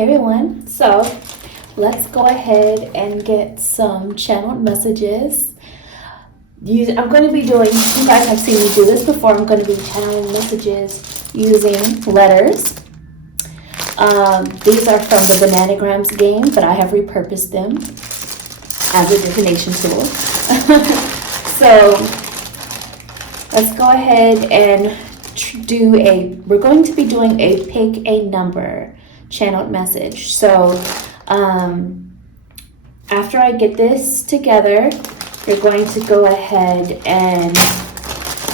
Hey everyone, so let's go ahead and get some channeled messages. I'm going to be doing, you guys have seen me do this before, I'm going to be channeling messages using letters. These are from the Bananagrams game, but I have repurposed them as a divination tool. So let's go ahead and we're going to be doing a pick a number channeled message. So after I get this together, you're going to go ahead and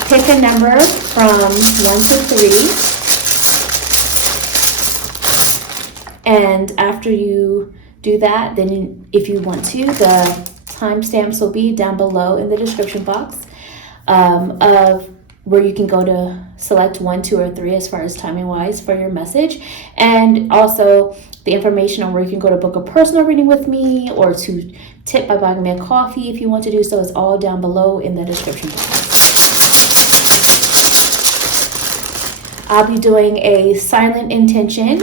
pick a number from 1 to 3. And after you do that, then if you want to, the timestamps will be down below in the description box of where you can go to select 1, 2, or 3 as far as timing wise for your message, and also the information on where you can go to book a personal reading with me or to tip by buying me a coffee if you want to do so. Is all down below in the description box. I'll be doing a silent intention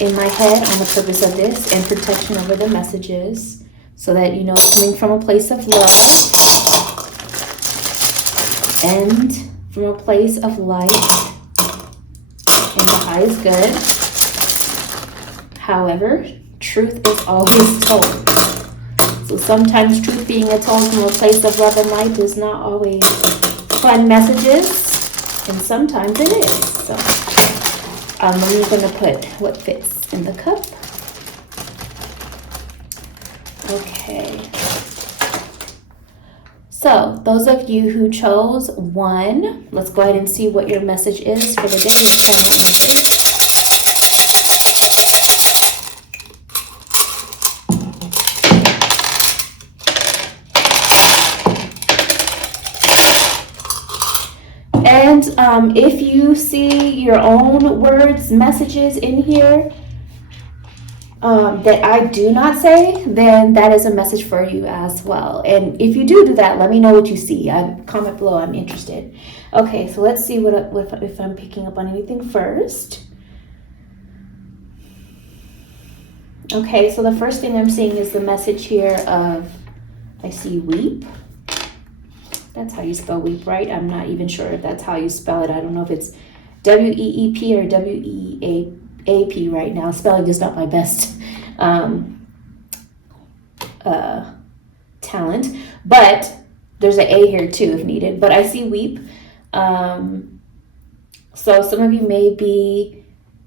in my head on the purpose of this and protection over the messages, so that you know it's coming from a place of love and from a place of light and the highest good. However, truth is always told. So sometimes truth being told from a place of love and light is not always fun messages, and sometimes it is. So I'm only going to put what fits in the cup. Okay. So those of you who chose 1, let's go ahead and see what your message is for the day. Your channel message. And if you see your own words, messages in here that I do not say, then that is a message for you as well. And if you do that, let me know what you see. Comment below. I'm interested. Okay, so let's see if I'm picking up on anything first. Okay, so the first thing I'm seeing is the message here of, I see weep. That's how you spell weep, right? I'm not even sure if that's how you spell it. I don't know if it's W-E-E-P or W-E-A-P right now. Spelling is not my best talent, but there's an A here too if needed. But I see weep. So some of you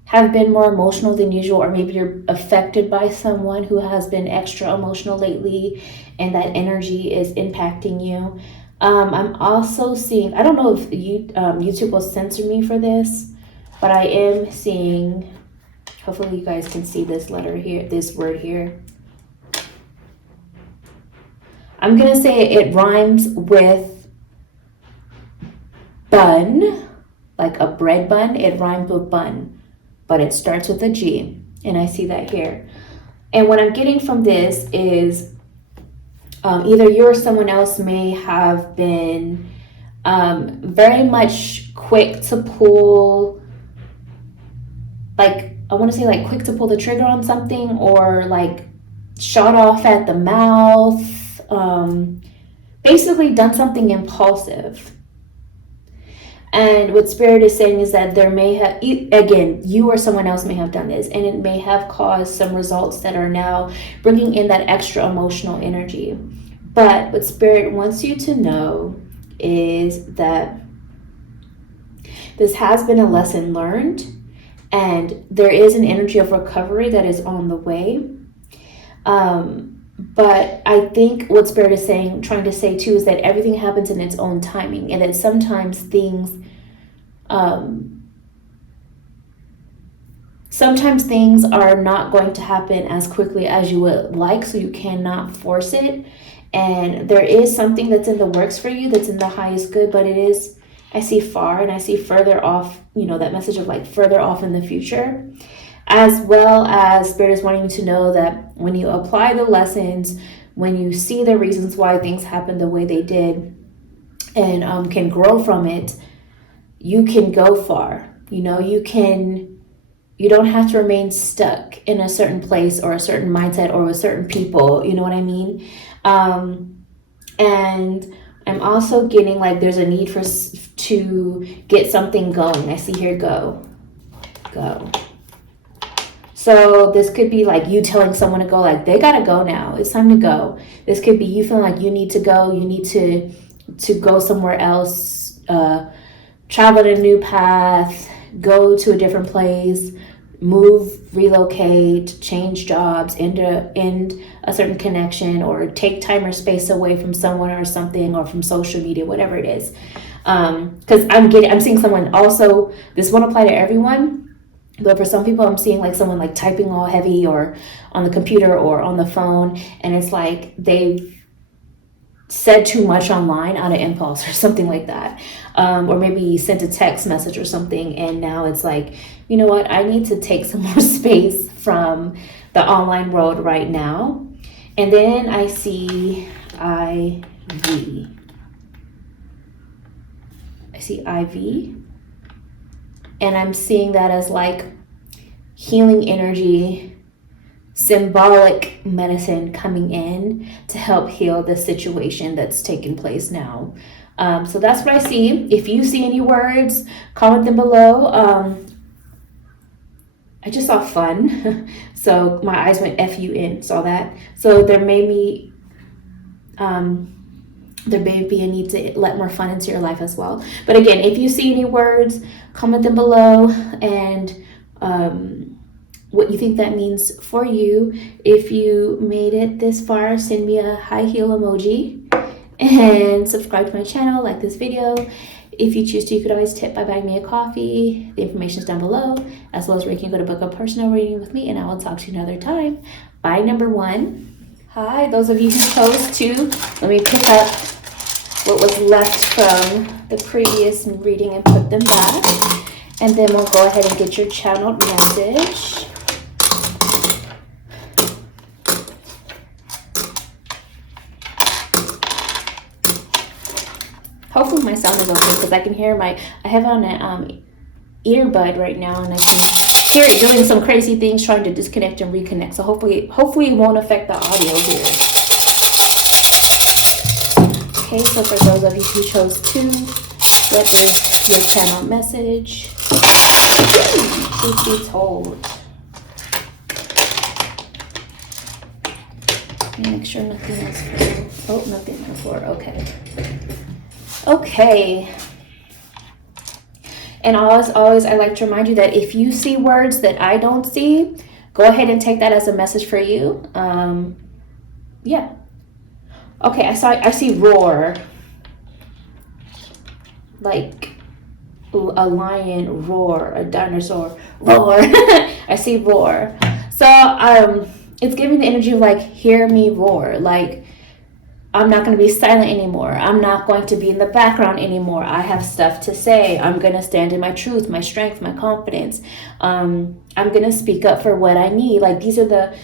have been more emotional than usual, or maybe you're affected by someone who has been extra emotional lately, and that energy is impacting you. I'm also seeing, I don't know if YouTube will censor me for this, but I am seeing, hopefully you guys can see this letter here, this word here. I'm going to say it rhymes with bun, like a bread bun. It rhymes with bun, but it starts with a G, and I see that here. And what I'm getting from this is either you or someone else may have been very much quick to pull, quick to pull the trigger on something, or like shot off at the mouth, basically done something impulsive. And what Spirit is saying is that there may have, again, you or someone else may have done this, and it may have caused some results that are now bringing in that extra emotional energy. But what Spirit wants you to know is that this has been a lesson learned, and there is an energy of recovery that is on the way. But I think what Spirit is trying to say too, is that everything happens in its own timing, and that sometimes things are not going to happen as quickly as you would like, so you cannot force it. And there is something that's in the works for you that's in the highest good, but it is, I see far, and I see further off, that message of like further off in the future. As well as Spirit is wanting you to know that when you apply the lessons, when you see the reasons why things happen the way they did, and can grow from it, you can go far. You can you don't have to remain stuck in a certain place or a certain mindset or with certain people. You know what I mean? And I'm also getting like there's a need to get something going. I see here go. So this could be like you telling someone to go, like they gotta go now. It's time to go. This could be you feeling like you need to go. You need to go somewhere else, travel a new path, go to a different place, move, relocate, change jobs, end a certain connection, or take time or space away from someone or something, or from social media, whatever it is. Because I'm seeing someone also. This won't apply to everyone. But for some people, I'm seeing like someone like typing all heavy or on the computer or on the phone. And it's like they've said too much online out of impulse or something like that. Or maybe sent a text message or something. And now it's like, you know what? I need to take some more space from the online world right now. And then I see IV. I see IV. And I'm seeing that as like healing energy, symbolic medicine coming in to help heal the situation that's taking place now. So that's what I see. If you see any words, comment them below. I just saw fun. So my eyes went F-U-N, saw that. So there may be a need to let more fun into your life as well. But again, if you see any words, comment them below, and what you think that means for you. If you made it this far, send me a high heel emoji and subscribe to my channel, like this video. If you choose to, you could always tip by buying me a coffee. The information is down below, as well as where you can go to book a personal reading with me, and I will talk to you another time. Bye, number one. Hi, those of you who chose to, let me pick up what was left from the previous reading and put them back. And then we'll go ahead and get your channeled message. Hopefully my sound is okay, because I can hear I have on an earbud right now, and I can hear it doing some crazy things, trying to disconnect and reconnect. So hopefully it won't affect the audio here. Okay, so for those of you who chose to, what is your channel message? Truth be told. Make sure nothing else fell. Oh, nothing on the floor. Okay. And always, I like to remind you that if you see words that I don't see, go ahead and take that as a message for you. Yeah. Okay, I see roar. Like a lion roar, a dinosaur roar. I see roar. So it's giving the energy of like, hear me roar. Like, I'm not going to be silent anymore. I'm not going to be in the background anymore. I have stuff to say. I'm going to stand in my truth, my strength, my confidence. I'm going to speak up for what I need. Like, these are the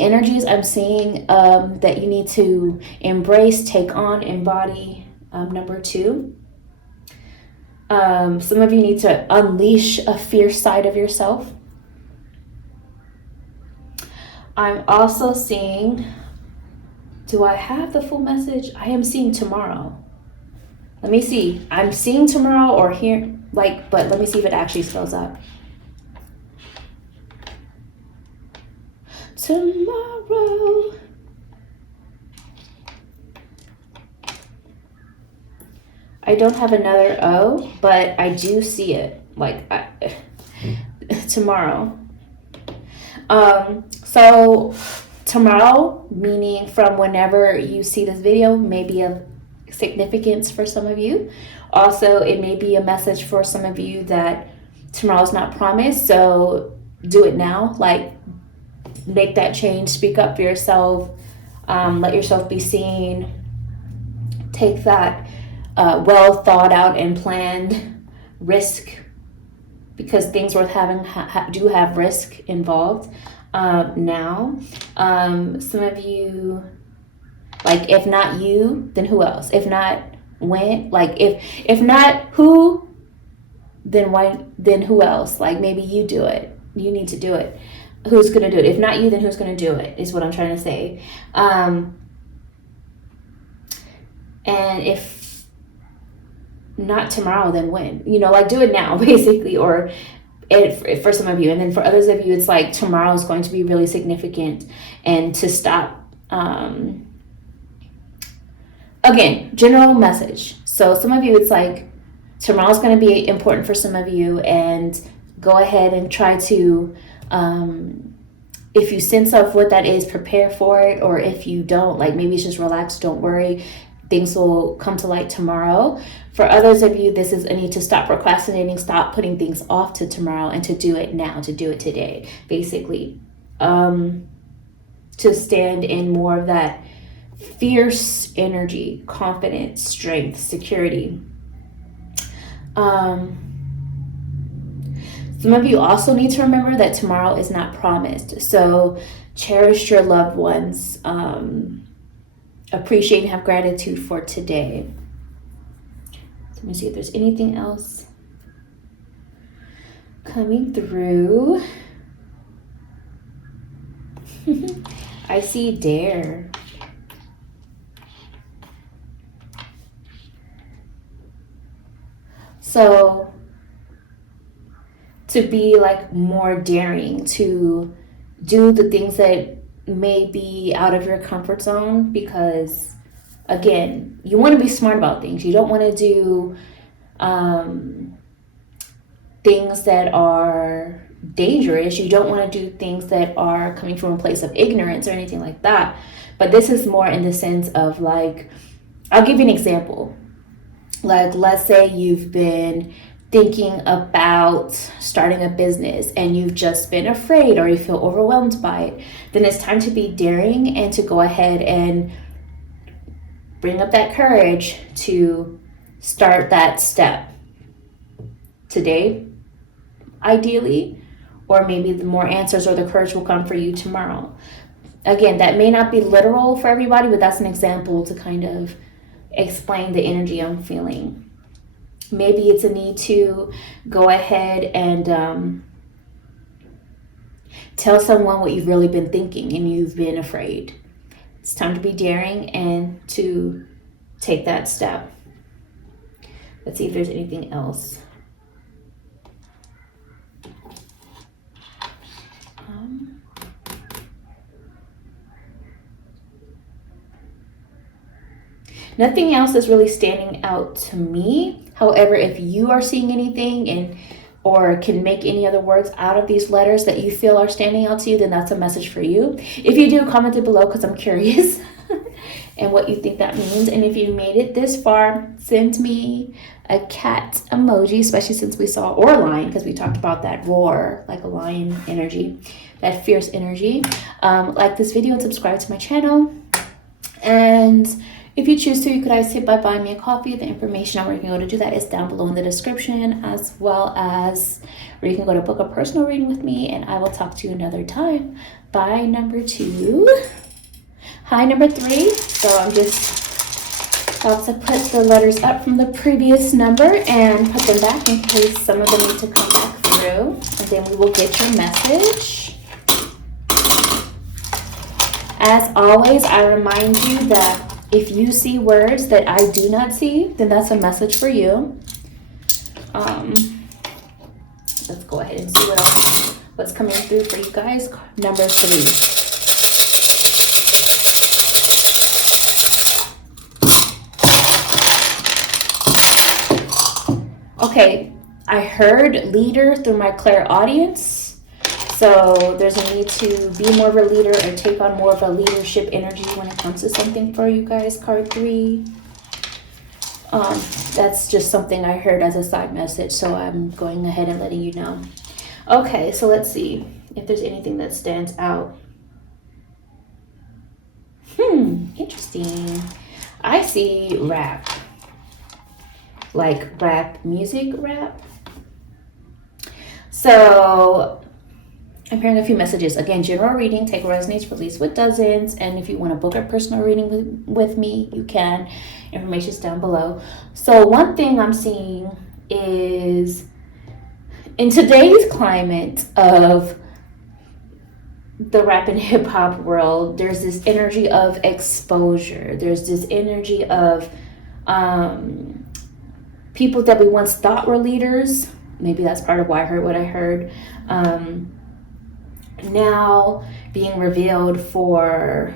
energies I'm seeing that you need to embrace, take on, embody. Number two. Some of you need to unleash a fierce side of yourself. I'm also seeing, do I have the full message? I am seeing tomorrow. Let me see. I'm seeing tomorrow or here, like, but let me see if it actually spells out. Tomorrow. I don't have another O, but I do see it, like, tomorrow. So tomorrow, meaning from whenever you see this video, may be of significance for some of you. Also, it may be a message for some of you that tomorrow's not promised, so do it now. Like, make that change, speak up for yourself, let yourself be seen. Take that well thought out and planned risk, because things worth having do have risk involved. Now, some of you, like, if not you, then who else? If not when, like, if not who, then why? Then who else? Like, maybe you do it. you need to do it. Who's going to do it? If not you, then who's going to do it, is what I'm trying to say. And if not tomorrow, then when? You know, like do it now, basically, or for some of you. And then for others of you, it's like tomorrow is going to be really significant, and to stop. Again, general message. So some of you, it's like tomorrow's going to be important for some of you, and go ahead and try to, if you sense of what that is, prepare for it. Or if you don't, like maybe it's just relax, don't worry. Things will come to light tomorrow. For others of you, this is a need to stop procrastinating, stop putting things off to tomorrow, and to do it now, to do it today, basically. To stand in more of that fierce energy, confidence, strength, security. Some of you also need to remember that tomorrow is not promised. So cherish your loved ones. Appreciate and have gratitude for today. Let me see if there's anything else coming through. I see dare. So to be like more daring, to do the things that may be out of your comfort zone, because again, you want to be smart about things. You don't want to do things that are dangerous. You don't want to do things that are coming from a place of ignorance or anything like that. But this is more in the sense of like, I'll give you an example. Like, let's say you've been thinking about starting a business and you've just been afraid, or you feel overwhelmed by it. Then it's time to be daring and to go ahead and bring up that courage to start that step today, ideally, or maybe the more answers or the courage will come for you tomorrow. Again, that may not be literal for everybody, but that's an example to kind of explain the energy I'm feeling. Maybe it's a need to go ahead and tell someone what you've really been thinking and you've been afraid. It's time to be daring and to take that step. Let's see if there's anything else. Nothing else is really standing out to me. However, if you are seeing anything or can make any other words out of these letters that you feel are standing out to you, then that's a message for you. If you do, comment it below because I'm curious and what you think that means. And if you made it this far, send me a cat emoji, especially since we saw, or a lion, because we talked about that roar, like a lion energy, that fierce energy. Like this video and subscribe to my channel. And if you choose to, you could always hit by buying me a coffee. The information on where you can go to do that is down below in the description, as well as where you can go to book a personal reading with me, and I will talk to you another time. Bye, number 2. Hi, number 3. So I'm just about to put the letters up from the previous number and put them back in case some of them need to come back through, and then we will get your message. As always, I remind you that if you see words that I do not see, then that's a message for you. Let's go ahead and see what's coming through for you guys. Number 3. Okay, I heard leader through my clairaudience. So there's a need to be more of a leader or take on more of a leadership energy when it comes to something for you guys, card 3. That's just something I heard as a side message, so I'm going ahead and letting you know. Okay, so let's see if there's anything that stands out. Interesting. I see rap. Like rap, music rap. So I'm hearing a few messages. Again, general reading, take what resonates, release what doesn't. And if you want to book a personal reading with me, you can. Information's down below. So one thing I'm seeing is In today's climate of the rap and hip hop world, there's this energy of exposure. There's this energy of people that we once thought were leaders. Maybe that's part of why I heard what I heard. Now being revealed for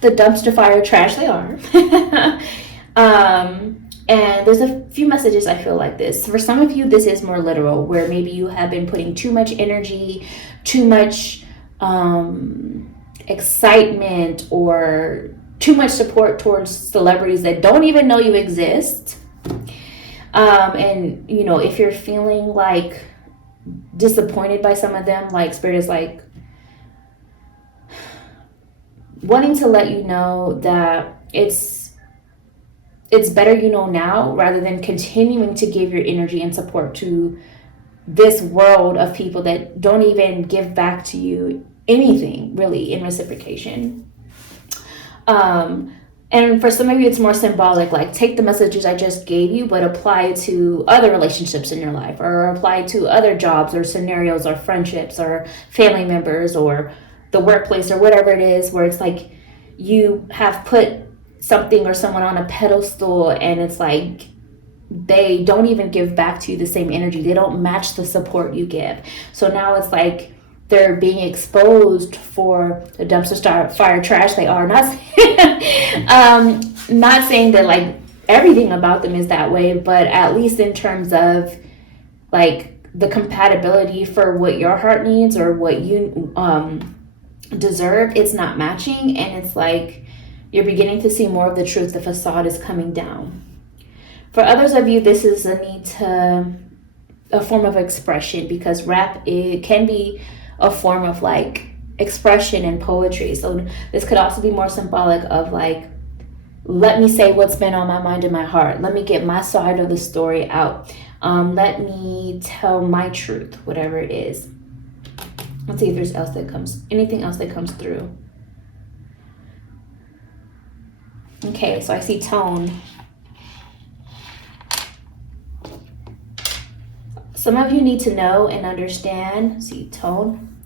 the dumpster fire trash they are. And there's a few messages I feel like this. For some of you, this is more literal, where maybe you have been putting too much energy, too much excitement, or too much support towards celebrities that don't even know you exist. And, you know, if you're feeling like disappointed by some of them, like Spirit is like wanting to let you know that it's better you know now, rather than continuing to give your energy and support to this world of people that don't even give back to you anything really in reciprocation. And for some of you, it's more symbolic, like take the messages I just gave you, but apply it to other relationships in your life, or apply it to other jobs or scenarios or friendships or family members or the workplace or whatever it is, where it's like you have put something or someone on a pedestal, and it's like they don't even give back to you the same energy. They don't match the support you give. So now it's like they're being exposed for the dumpster fire trash they are. Not not saying that like everything about them is that way, but at least in terms of like the compatibility for what your heart needs or what you deserve, it's not matching. And it's like you're beginning to see more of the truth. The facade is coming down. For others of you, this is a form of expression, because rap, it can be a form of like expression and poetry. So this could also be more symbolic of like, let me say what's been on my mind and my heart. Let me get my side of the story out. Let me tell my truth, whatever it is. Let's see if there's anything else that comes through. Okay, so I see tone. Some of you need to know and understand, see tone,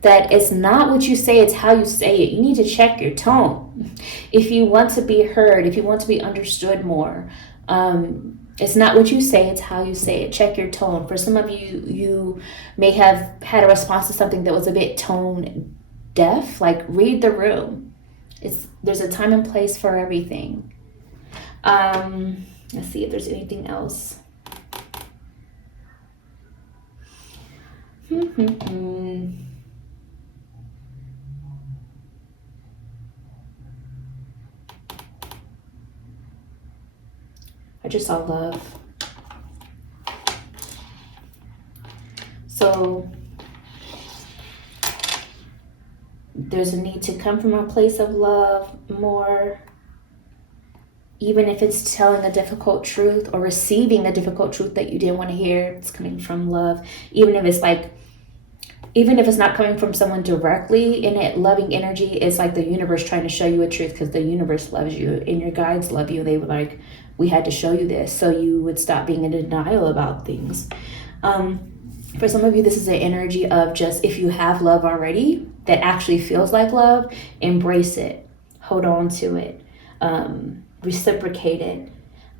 that it's not what you say, it's how you say it. You need to check your tone. If you want to be heard, if you want to be understood more, it's not what you say, it's how you say it. Check your tone. For some of you, you may have had a response to something that was a bit tone deaf. Like, read the room. There's a time and place for everything. Let's see if there's anything else. I just saw love. So there's a need to come from a place of love more, even if it's telling a difficult truth or receiving a difficult truth that you didn't want to hear. It's coming from love. Even if it's not coming from someone directly in it, loving energy is like the universe trying to show you a truth, because the universe loves you and your guides love you. They were like, we had to show you this so you would stop being in denial about things. For some of you, this is an energy of just, if you have love already that actually feels like love, embrace it, hold on to it, reciprocate it,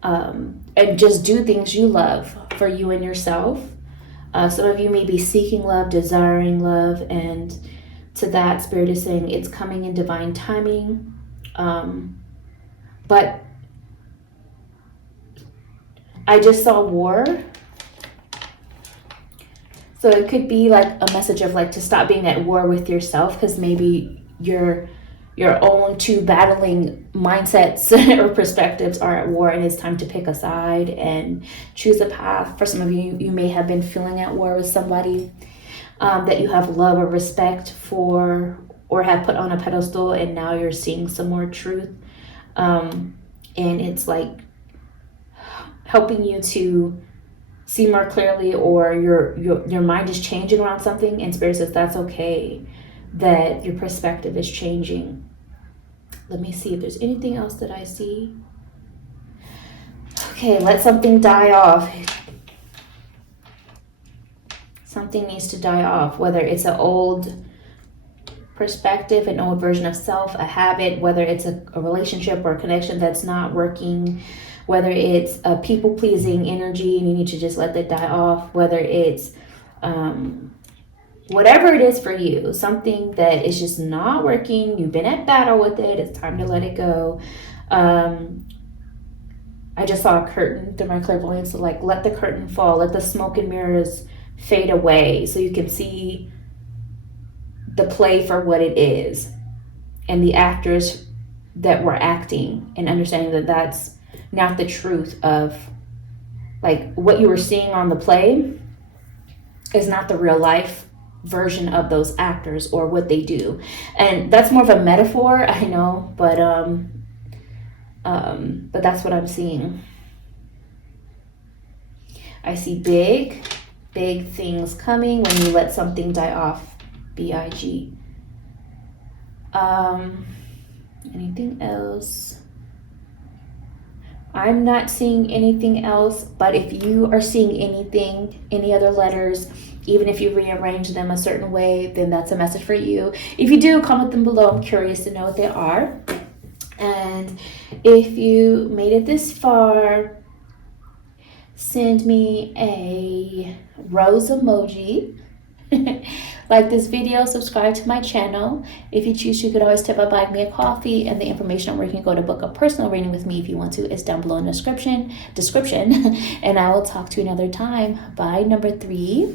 and just do things you love for you and yourself. Some of you may be seeking love, desiring love, and to that, Spirit is saying it's coming in divine timing. But I just saw war. So it could be like a message of like to stop being at war with yourself, because maybe your own two battling mindsets or perspectives are at war, and it's time to pick a side and choose a path. For some of you, you may have been feeling at war with somebody that you have love or respect for, or have put on a pedestal, and now you're seeing some more truth. And it's like helping you to see more clearly, or your mind is changing around something, and Spirit says that's okay, that your perspective is changing. Let me see if there's anything else that I see. Okay, let something die off. Something needs to die off, whether it's an old perspective, an old version of self, a habit, whether it's a relationship or a connection that's not working, whether it's a people-pleasing energy and you need to just let that die off, whether it's whatever it is for you, something that is just not working, you've been at battle with it, it's time to let it go. I just saw a curtain through my clairvoyance, so like let the curtain fall, let the smoke and mirrors fade away so you can see the play for what it is and the actors that were acting, and understanding that that's not the truth of like what you were seeing on the play is not the real life version of those actors or what they do. And that's more of a metaphor, I know, but that's what I'm seeing. I see big things coming when you let something die off. B-I-G. Anything else? I'm not seeing anything else, but if you are seeing anything, any other letters, even if you rearrange them a certain way, then that's a message for you. If you do, comment them below. I'm curious to know what they are. And if you made it this far, send me a rose emoji. Like this video, subscribe to my channel. If you choose, you could always tip by buying me a coffee, and the information on where you can go to book a personal reading with me if you want to is down below in the description. And I will talk to you another time. Bye, number 3.